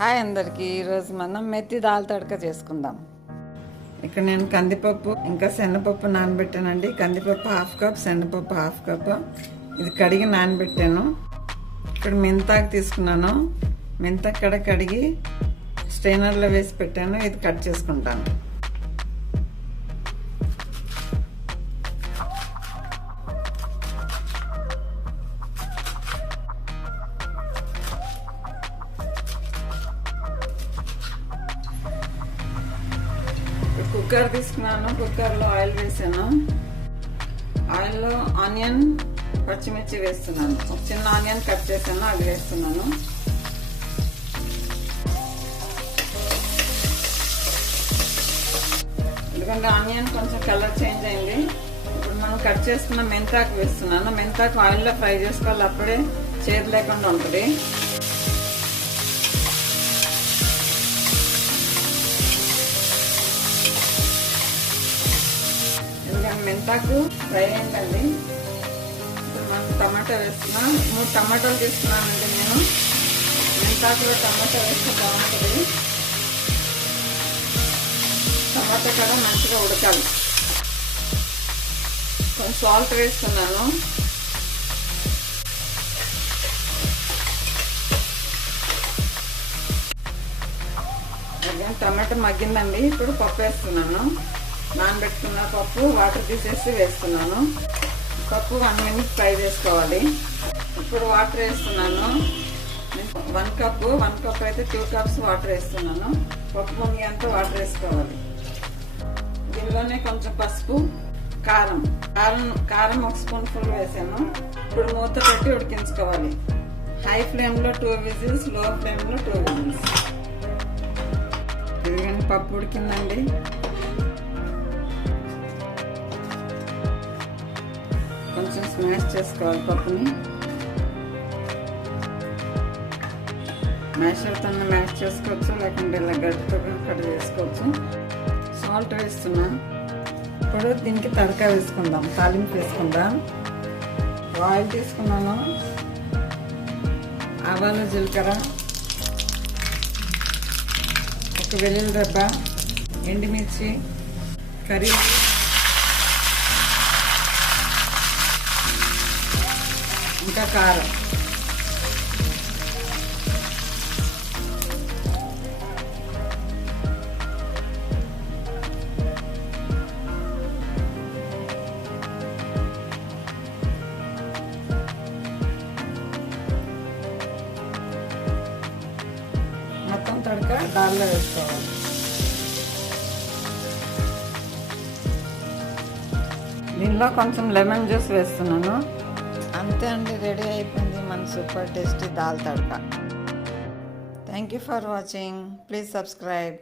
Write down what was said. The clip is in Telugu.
హాయ్ అందరికీ. ఈరోజు మనం మెత్తి దాల్ తడక చేసుకుందాం. ఇక్కడ నేను కందిపప్పు ఇంకా శనగపప్పు నానబెట్టానండి. కందిపప్పు 1/2 కప్, శనగపప్పు 1/2 కప్. ఇది కడిగి నానబెట్టాను. ఇక్కడ మెంతాకు తీసుకున్నాను. మెంతాకు కూడా కడిగి స్ట్రైనర్లో వేసి పెట్టాను. ఇది కట్ చేసుకుంటాను. కుక్కర్ తీసుకున్నాను. కుక్కర్లో ఆయిల్ వేసాను. ఆయిల్లో ఆనియన్, పచ్చిమిర్చి వేస్తున్నాను. ఒక చిన్న ఆనియన్ కట్ చేశాను, అది వేస్తున్నాను. ఎందుకంటే ఆనియన్ కొంచెం కలర్ చేంజ్ అయింది. ఇప్పుడు మనం కట్ చేసుకున్న మెంతాకు వేస్తున్నాను. మెంతాకు ఆయిల్లో ఫ్రై చేసుకోవాలి, అప్పుడే చేదు లేకుండా ఉంటుంది. మెంతాకు ఫ్రై అయిందండి. ఇప్పుడు మనం టమాటా వేస్తున్నాం. 3 టమాటాలు తీసుకున్నానండి నేను. మెంతాకులో టమాటా వేస్తే బాగుంటుంది. టమాటా కూడా మంచిగా ఉడకాలి. కొంచెం సాల్ట్ వేస్తున్నాను. టమాటా మగ్గిందండి. ఇప్పుడు పప్పు వేస్తున్నాను. నానబెట్టుకున్న పప్పు వాటర్ తీసేసి వేస్తున్నాను. పప్పు 1 మినిట్ ఫ్రై చేసుకోవాలి. ఇప్పుడు వాటర్ వేస్తున్నాను. 1 కప్ అయితే 2 కప్స్ వాటర్ వేస్తున్నాను. పప్పు మునిగేంత వాటర్ వేసుకోవాలి. దీనిలోనే కొంచెం పసుపు, కారం 1 స్పూన్ ఫుల్ వేసాను. ఇప్పుడు మూత పెట్టి ఉడికించుకోవాలి. హై ఫ్లేమ్లో 2 విజిల్స్, లో ఫ్లేమ్లో 2 విజిల్స్. ఇదిగోండి పప్పు ఉడికిందండి. కొంచెం స్మాష్ చేసుకోవాలి పప్పుని. మ్యాషర్తో మ్యాష్ చేసుకోవచ్చు, లేకుంటే ఇలా గడ్డతో కట్ చేసుకోవచ్చు. సాల్ట్ వేస్తున్నా. ఇప్పుడు దీనికి తడక వేసుకుందాం, తాలింపు వేసుకుందాం. ఆయిల్ తీసుకున్నాను. ఆవాలు, జీలకర్ర, 1 వెల్లుల్లి రెబ్బ, ఎండుమిర్చి, కర్రీ, ఇంకా కారం. మొత్తం తడక దాల్లో వేసుకోవాలి. దీనిలో కొంచెం లెమన్ జ్యూస్ వేస్తున్నాను. అంతే అండి, రెడీ అయిపోయింది మన super tasty dal tadka. Thank you for watching. Please subscribe.